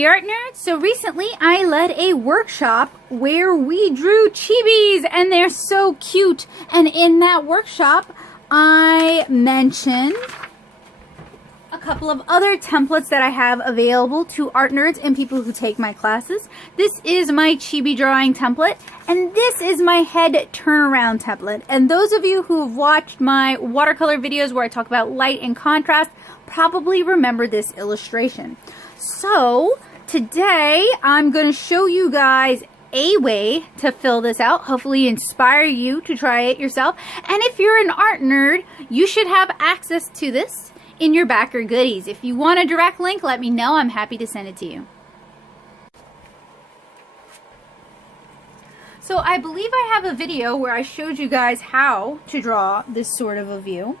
Hey art nerds! So recently I led a workshop where we drew chibis and they're so cute, and in that workshop I mentioned a couple of other templates that I have available to art nerds and people who take my classes. This is my chibi drawing template and this is my head turnaround template. And those of you who have watched my watercolor videos where I talk about light and contrast probably remember this illustration. So today I'm going to show you guys a way to fill this out, hopefully inspire you to try it yourself. And if you're an art nerd, you should have access to this in your backer goodies. If you want a direct link, let me know. I'm happy to send it to you. So I believe I have a video where I showed you guys how to draw this sort of a view.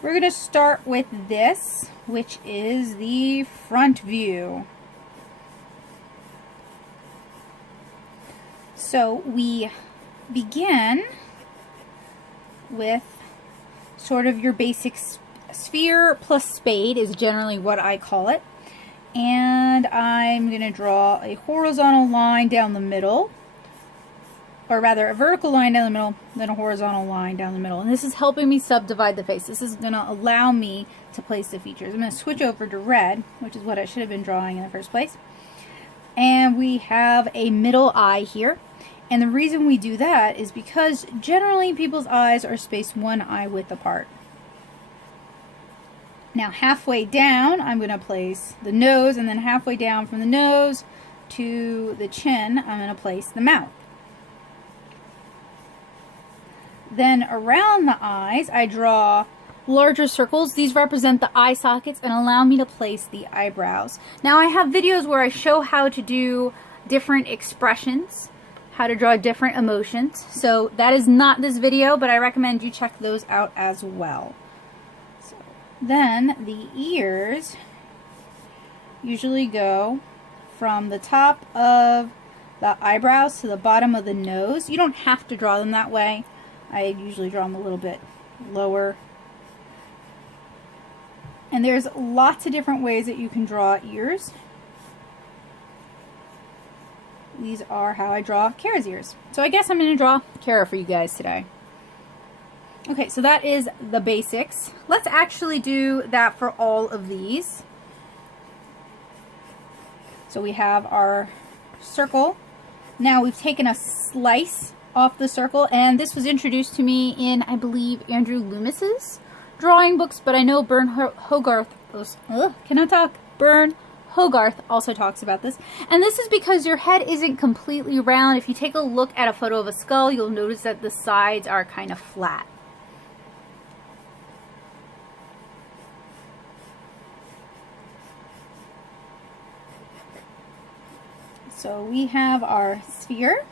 We're going to start with this, which is the front view. So we begin with sort of your basic sphere plus spade is generally what I call it. And I'm going to draw a horizontal line down the middle, or rather a vertical line down the middle, then a horizontal line down the middle. And this is helping me subdivide the face. This is going to allow me to place the features. I'm going to switch over to red, which is what I should have been drawing in the first place. And we have a middle eye here. And the reason we do that is because generally people's eyes are spaced one eye width apart. Now halfway down I'm going to place the nose, and then halfway down from the nose to the chin I'm going to place the mouth. Then around the eyes I draw larger circles. These represent the eye sockets and allow me to place the eyebrows. Now I have videos where I show how to do different expressions, how to draw different emotions. So that is not this video, but I recommend you check those out as well. So then the ears usually go from the top of the eyebrows to the bottom of the nose. You don't have to draw them that way. I usually draw them a little bit lower. And there's lots of different ways that you can draw ears. These are how I draw Kara's ears. So I guess I'm going to draw Kara for you guys today. Okay, so that is the basics. Let's actually do that for all of these. So we have our circle. Now we've taken a slice off the circle, and this was introduced to me in, I believe, Andrew Loomis's drawing books, but I know Bern Hogarth also talks about this. And this is because your head isn't completely round. If you take a look at a photo of a skull, you'll notice that the sides are kind of flat. So we have our sphere,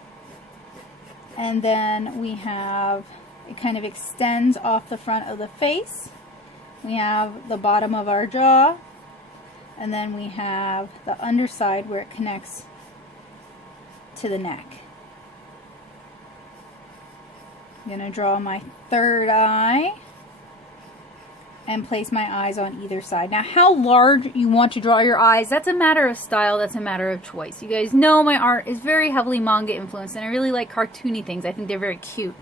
and then we have, it kind of extends off the front of the face. We have the bottom of our jaw, and then we have the underside where it connects to the neck. I'm going to draw my third eye and place my eyes on either side. Now how large you want to draw your eyes, that's a matter of style, that's a matter of choice. You guys know my art is very heavily manga influenced, and I really like cartoony things. I think they're very cute.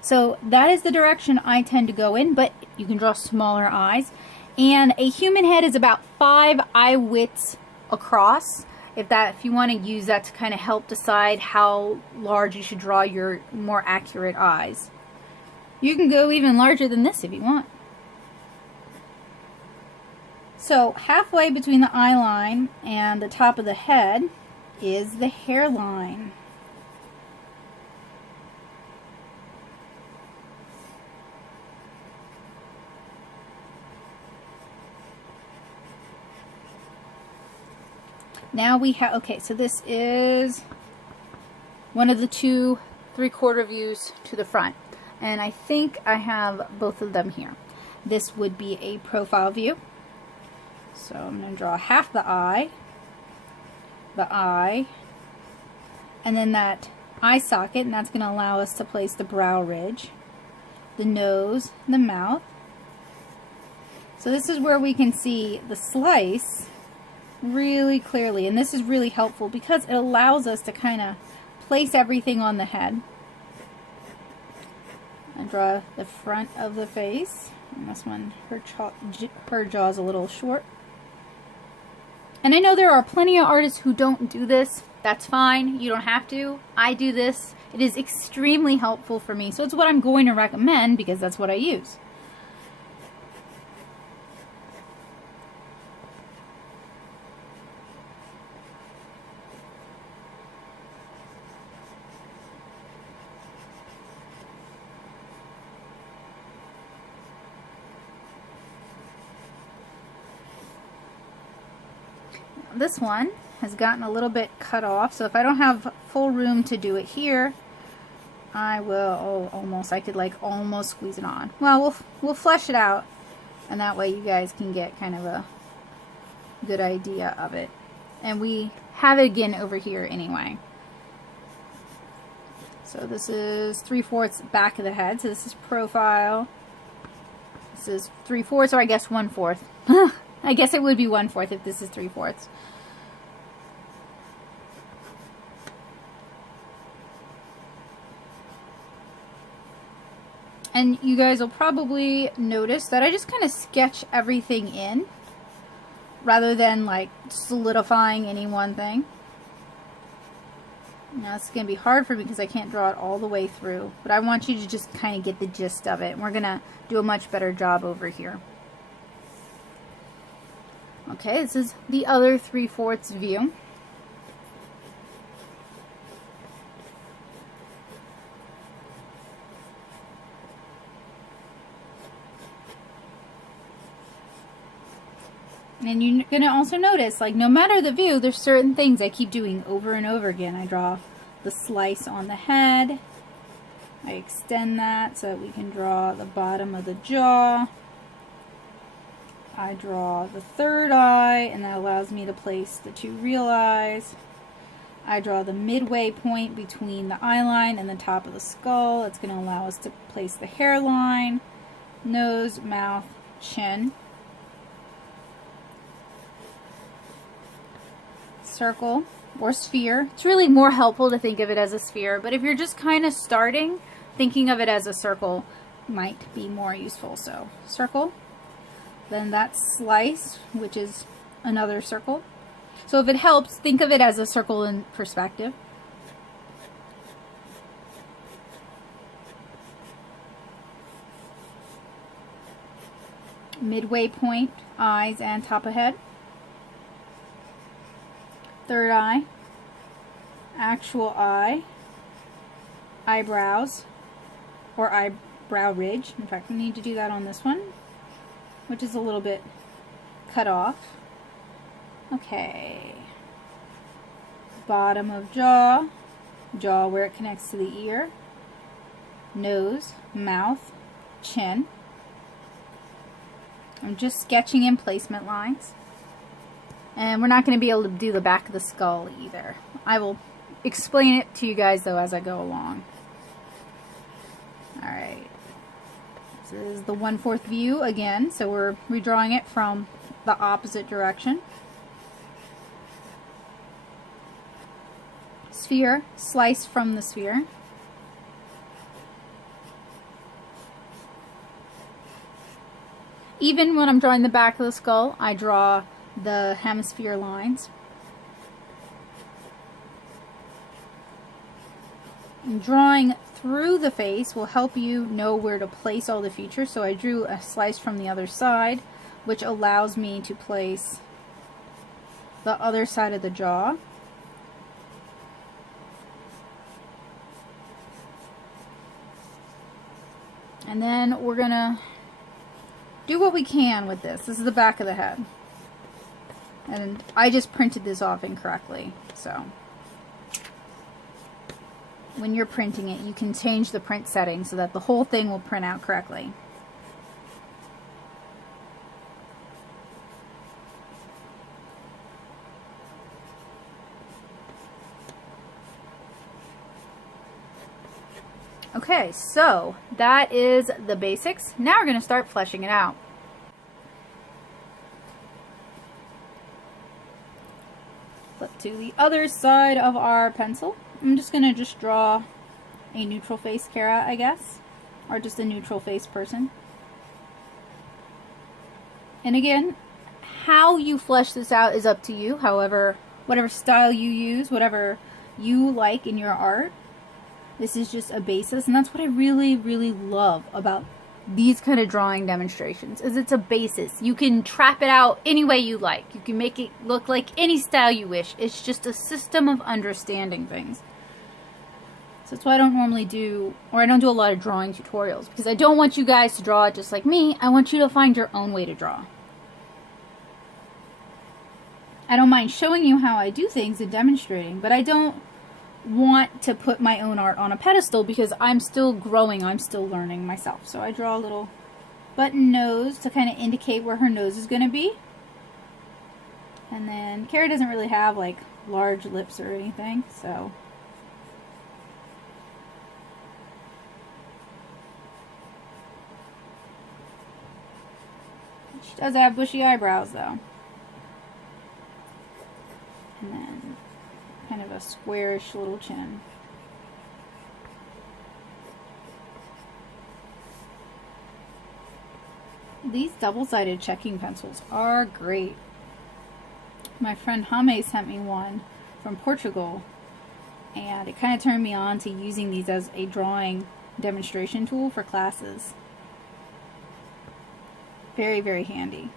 So that is the direction I tend to go in, but you can draw smaller eyes. And a human head is about 5 eye widths across. If you want to use that to kind of help decide how large you should draw your more accurate eyes. You can go even larger than this if you want. So halfway between the eye line and the top of the head is the hairline. Now we have, okay, so this is one of the 2 3/4 views to the front. And I think I have both of them here. This would be a profile view. So I'm going to draw half the eye, and then that eye socket, and that's going to allow us to place the brow ridge, the nose, the mouth. So this is where we can see the slice really clearly. And this is really helpful because it allows us to kind of place everything on the head. I draw the front of the face. And this one, her jaw's a little short. And I know there are plenty of artists who don't do this. That's fine. You don't have to. I do this. It is extremely helpful for me. So it's what I'm going to recommend because that's what I use. This one has gotten a little bit cut off, so if I don't have full room to do it here, I will I could like almost squeeze it on. Well, we'll flesh it out, and that way you guys can get kind of a good idea of it. And we have it again over here anyway. So this is 3/4 back of the head. So this is profile. This is 3/4, or I guess 1/4. I guess it would be 1/4 if this is 3/4. And you guys will probably notice that I just kind of sketch everything in rather than like solidifying any one thing. Now it's going to be hard for me because I can't draw it all the way through, but I want you to just kind of get the gist of it. And we're going to do a much better job over here. Okay, this is the other 3/4 view. And you're going to also notice, like, no matter the view, there's certain things I keep doing over and over again. I draw the slice on the head. I extend that so that we can draw the bottom of the jaw. I draw the third eye, and that allows me to place the two real eyes. I draw the midway point between the eye line and the top of the skull. It's going to allow us to place the hairline, nose, mouth, chin. Circle or sphere. It's really more helpful to think of it as a sphere, but if you're just kind of starting, thinking of it as a circle might be more useful. So circle, then that slice, which is another circle. So if it helps, think of it as a circle in perspective. Midway point, eyes and top of head. Third eye, actual eye, eyebrows, or eyebrow ridge. In fact, we need to do that on this one, which is a little bit cut off. Okay. Bottom of jaw, jaw where it connects to the ear, nose, mouth, chin. I'm just sketching in placement lines. And we're not going to be able to do the back of the skull either. I will explain it to you guys though as I go along. Alright. This is the 1/4 view again, so we're redrawing it from the opposite direction. Sphere, slice from the sphere. Even when I'm drawing the back of the skull, I draw the hemisphere lines. And drawing through the face will help you know where to place all the features. So I drew a slice from the other side, which allows me to place the other side of the jaw. And then we're gonna do what we can with this. This is the back of the head. And I just printed this off incorrectly, so when you're printing it, you can change the print setting so that the whole thing will print out correctly. Okay, so that is the basics. Now we're going to start fleshing it out. Flip to the other side of our pencil. I'm just going to just draw a neutral face Kara, I guess. Or just a neutral face person. And again, how you flesh this out is up to you. However, whatever style you use, whatever you like in your art, this is just a basis. And that's what I really, really love about these kind of drawing demonstrations, is it's a basis. You can trap it out any way you like. You can make it look like any style you wish. It's just a system of understanding things. So that's why I don't normally do, or I don't do a lot of drawing tutorials, because I don't want you guys to draw it just like me. I want you to find your own way to draw. I don't mind showing you how I do things and demonstrating, but I don't want to put my own art on a pedestal because I'm still growing, I'm still learning myself. So I draw a little button nose to kind of indicate where her nose is going to be. And then Kara doesn't really have like large lips or anything, so she does have bushy eyebrows though. And then kind of a squarish little chin. These double-sided checking pencils are great. My friend Jaime sent me one from Portugal, and it kind of turned me on to using these as a drawing demonstration tool for classes. Very, very handy.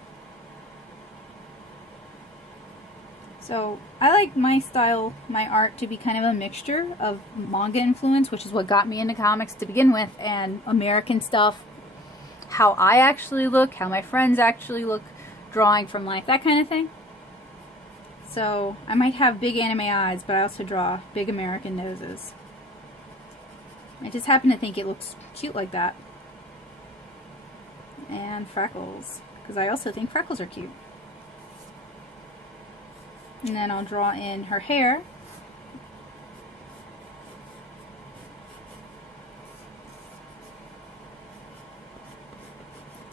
So I like my style, my art, to be kind of a mixture of manga influence, which is what got me into comics to begin with, and American stuff, how I actually look, how my friends actually look, drawing from life, that kind of thing. So I might have big anime eyes, but I also draw big American noses. I just happen to think it looks cute like that. And freckles, because I also think freckles are cute. And then I'll draw in her hair.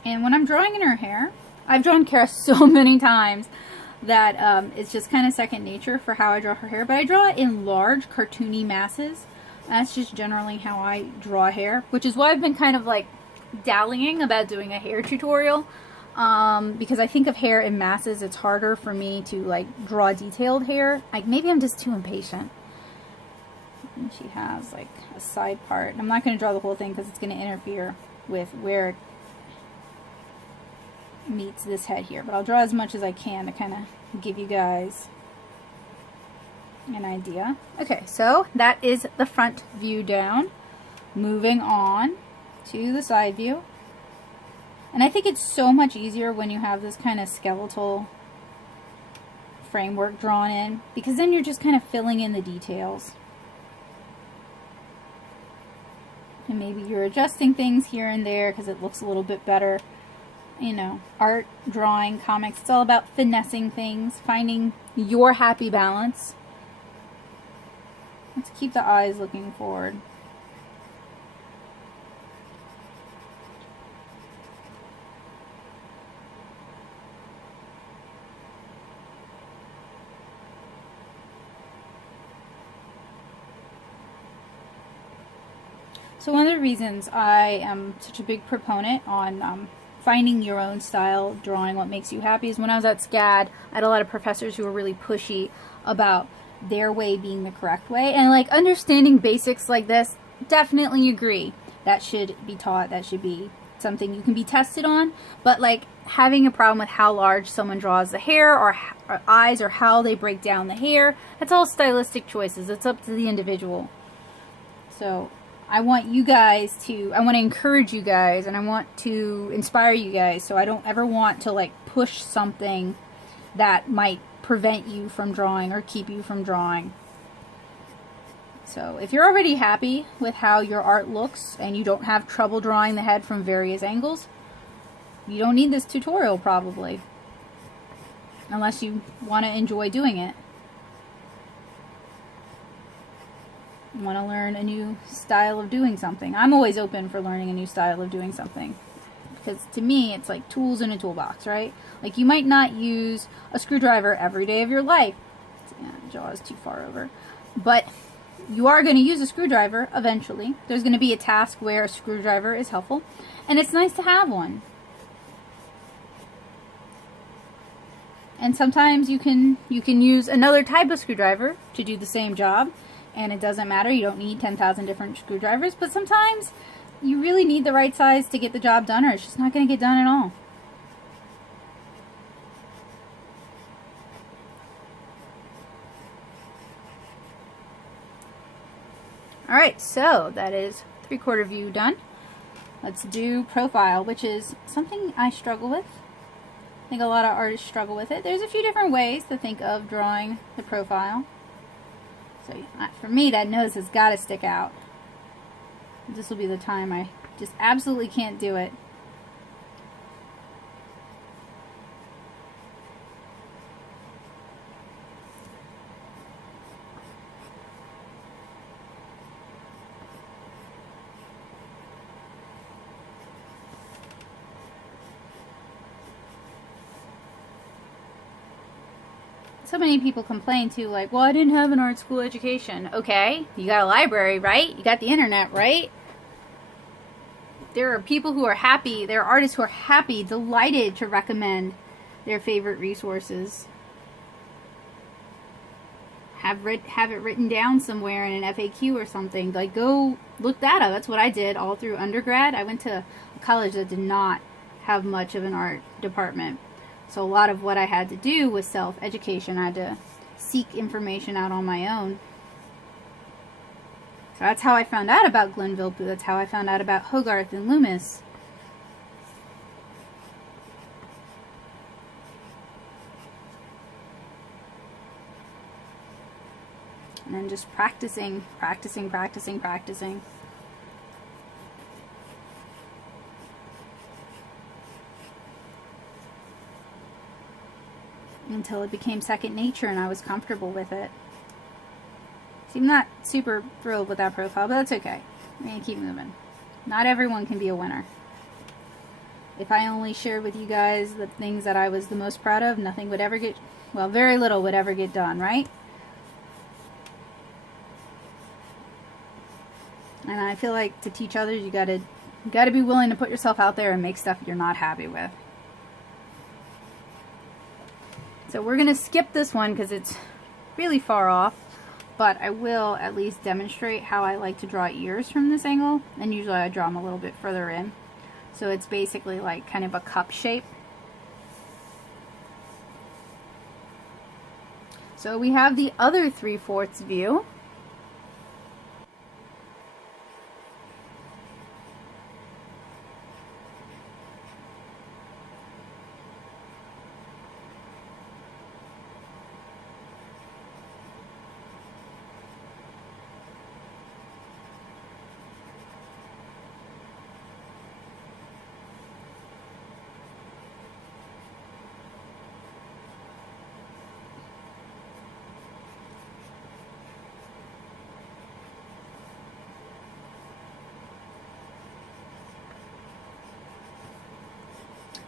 And when I'm drawing in her hair, I've drawn Kara so many times that it's just kind of second nature for how I draw her hair. But I draw it in large, cartoony masses. That's just generally how I draw hair, which is why I've been kind of like dallying about doing a hair tutorial. Because I think of hair in masses, it's harder for me to like draw detailed hair. Like maybe I'm just too impatient. And she has like a side part. I'm not going to draw the whole thing because it's going to interfere with where it meets this head here. But I'll draw as much as I can to kind of give you guys an idea. Okay, so that is the front view down. Moving on to the side view. And I think it's so much easier when you have this kind of skeletal framework drawn in, because then you're just kind of filling in the details. And maybe you're adjusting things here and there because it looks a little bit better. You know, art, drawing, comics, it's all about finessing things, finding your happy balance. Let's keep the eyes looking forward. So one of the reasons I am such a big proponent on finding your own style, drawing what makes you happy, is when I was at SCAD, I had a lot of professors who were really pushy about their way being the correct way. And like understanding basics like this, definitely agree. That should be taught, that should be something you can be tested on. But like having a problem with how large someone draws the hair or eyes or how they break down the hair, that's all stylistic choices. It's up to the individual. So I want you guys to, I want to encourage you guys, and I want to inspire you guys, so I don't ever want to like push something that might prevent you from drawing or keep you from drawing. So if you're already happy with how your art looks and you don't have trouble drawing the head from various angles, you don't need this tutorial probably, unless you want to enjoy doing it. Want to learn a new style of doing something. I'm always open for learning a new style of doing something, because to me it's like tools in a toolbox, right? Like you might not use a screwdriver every day of your life. Yeah, jaw is too far over. But you are going to use a screwdriver eventually. There's going to be a task where a screwdriver is helpful. And it's nice to have one. And sometimes you can use another type of screwdriver to do the same job. And it doesn't matter. You don't need 10,000 different screwdrivers. But sometimes you really need the right size to get the job done, or it's just not going to get done at all. Alright, so that is 3/4 view done. Let's do profile, which is something I struggle with. I think a lot of artists struggle with it. There's a few different ways to think of drawing the profile. So for me, that nose has got to stick out. This will be the time I just absolutely can't do it. So many people complain too, like, well, I didn't have an art school education. Okay, you got a library, right? You got the internet, right? There are people who are happy, there are artists who are happy, delighted to recommend their favorite resources. Have it written down somewhere in an FAQ or something. Like, go look that up. That's what I did all through undergrad. I went to a college that did not have much of an art department. So a lot of what I had to do was self-education. I had to seek information out on my own. So that's how I found out about Glenville Pooh. That's how I found out about Hogarth and Loomis. And then just practicing. Until it became second nature and I was comfortable with it. See, I'm not super thrilled with that profile, but that's okay. I'm going to keep moving. Not everyone can be a winner. If I only shared with you guys the things that I was the most proud of, nothing would ever get, well, very little would ever get done, right? And I feel like to teach others, you gotta be willing to put yourself out there and make stuff you're not happy with. So we're going to skip this one because it's really far off, but I will at least demonstrate how I like to draw ears from this angle, and usually I draw them a little bit further in. So it's basically like kind of a cup shape. So we have the other 3/4 view.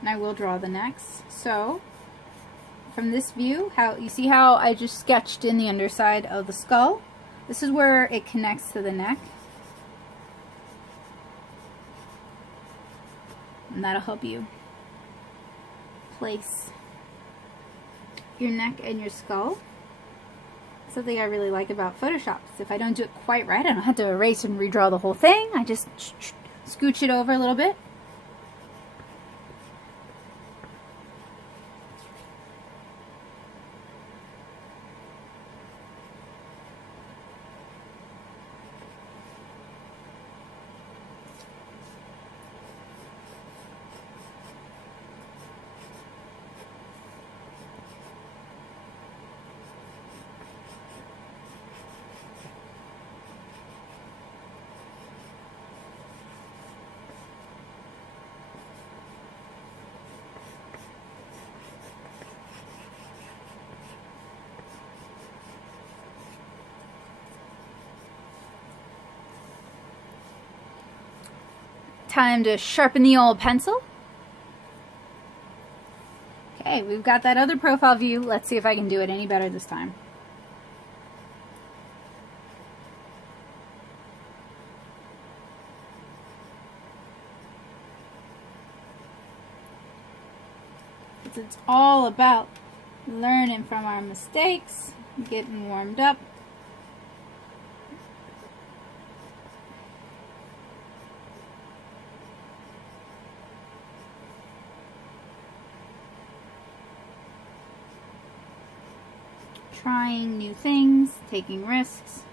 And I will draw the next. So from this view, you see how I just sketched in the underside of the skull? This is where it connects to the neck. And that'll help you place your neck and your skull. Something I really like about Photoshop is if I don't do it quite right, I don't have to erase and redraw the whole thing. I just scooch it over a little bit. Time to sharpen the old pencil. Okay, we've got that other profile view. Let's see if I can do it any better this time. it's all about learning from our mistakes, getting warmed up. Trying new things, taking risks.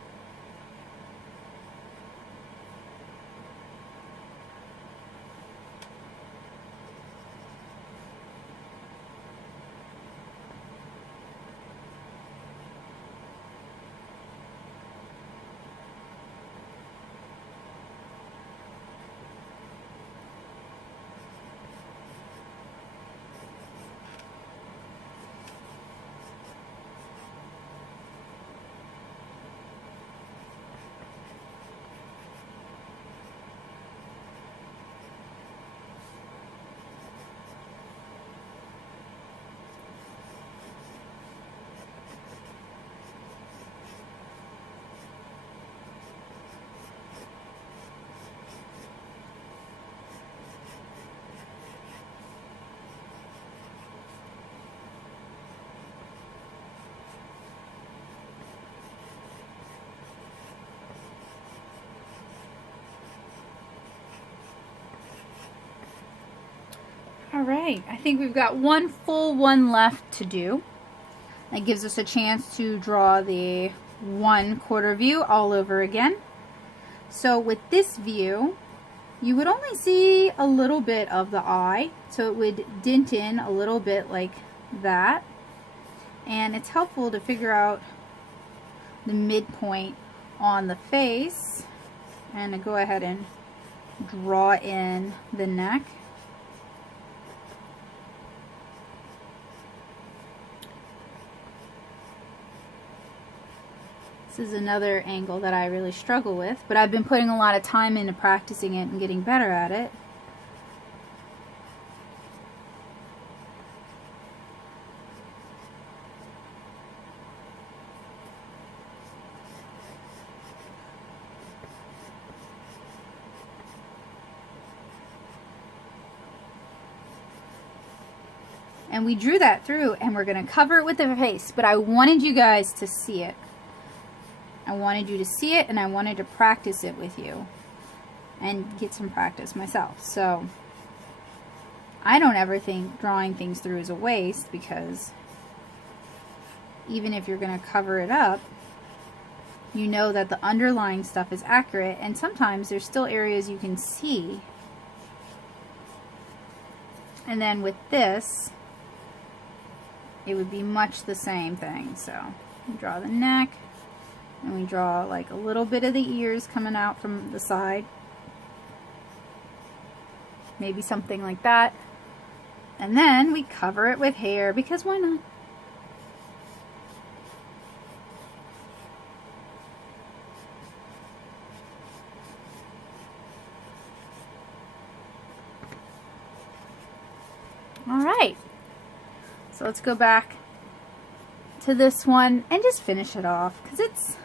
Alright, I think we've got one full one left to do. That gives us a chance to draw the 1/4 view all over again. So with this view, you would only see a little bit of the eye, so it would dent in a little bit like that. And it's helpful to figure out the midpoint on the face and to go ahead and draw in the neck. This is another angle that I really struggle with, but I've been putting a lot of time into practicing it and getting better at it. And we drew that through, and we're going to cover it with the face, but I wanted you guys to see it. I wanted you to see it, and I wanted to practice it with you and get some practice myself. So I don't ever think drawing things through is a waste, because even if you're going to cover it up, you know that the underlying stuff is accurate, and sometimes there's still areas you can see. And then with this, it would be much the same thing. So we draw the neck, and we draw like a little bit of the ears coming out from the side. Maybe something like that. And then we cover it with hair, because why not? Alright. So let's go back to this one and just finish it off, because it's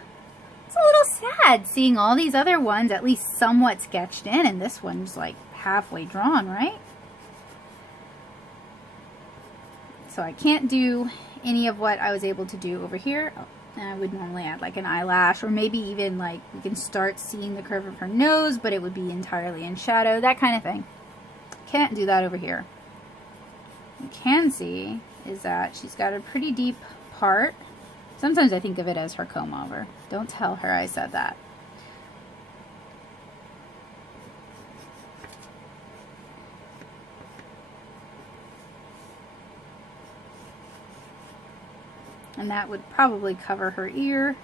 a little sad seeing all these other ones at least somewhat sketched in, and this one's like halfway drawn, right? So I can't do any of what I was able to do over here. And I would normally add like an eyelash, or maybe even like we can start seeing the curve of her nose, but it would be entirely in shadow, that kind of thing. Can't do that over here. What you can see is that she's got a pretty deep part. Sometimes I think of it as her comb over. Don't tell her I said that. And that would probably cover her ear.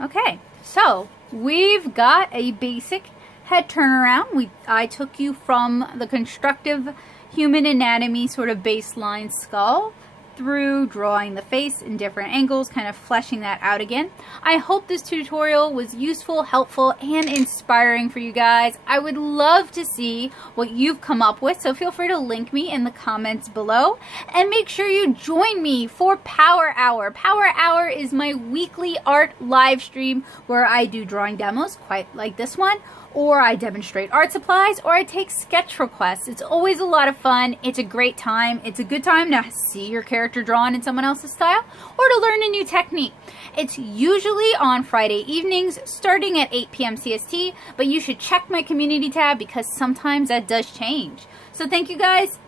Okay, so we've got a basic head turnaround. I took you from the constructive human anatomy sort of baseline skull through drawing the face in different angles, kind of fleshing that out again. I hope this tutorial was useful, helpful, and inspiring for you guys. I would love to see what you've come up with, so feel free to link me in the comments below, and make sure you join me for Power Hour. Power Hour is my weekly art live stream where I do drawing demos, quite like this one, or I demonstrate art supplies, or I take sketch requests. It's always a lot of fun. It's a great time. It's a good time to see your character drawn in someone else's style or to learn a new technique. It's usually on Friday evenings starting at 8 p.m. CST, but you should check my community tab because sometimes that does change. So thank you guys.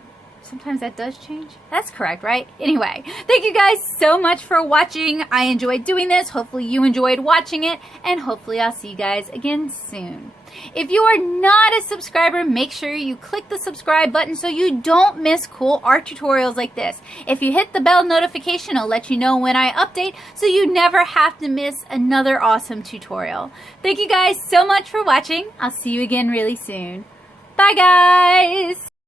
Sometimes that does change. That's correct, right? Anyway, thank you guys so much for watching. I enjoyed doing this. Hopefully you enjoyed watching it, and hopefully I'll see you guys again soon. If you are not a subscriber, make sure you click the subscribe button so you don't miss cool art tutorials like this. If you hit the bell notification, it'll let you know when I update so you never have to miss another awesome tutorial. Thank you guys so much for watching. I'll see you again really soon. Bye guys!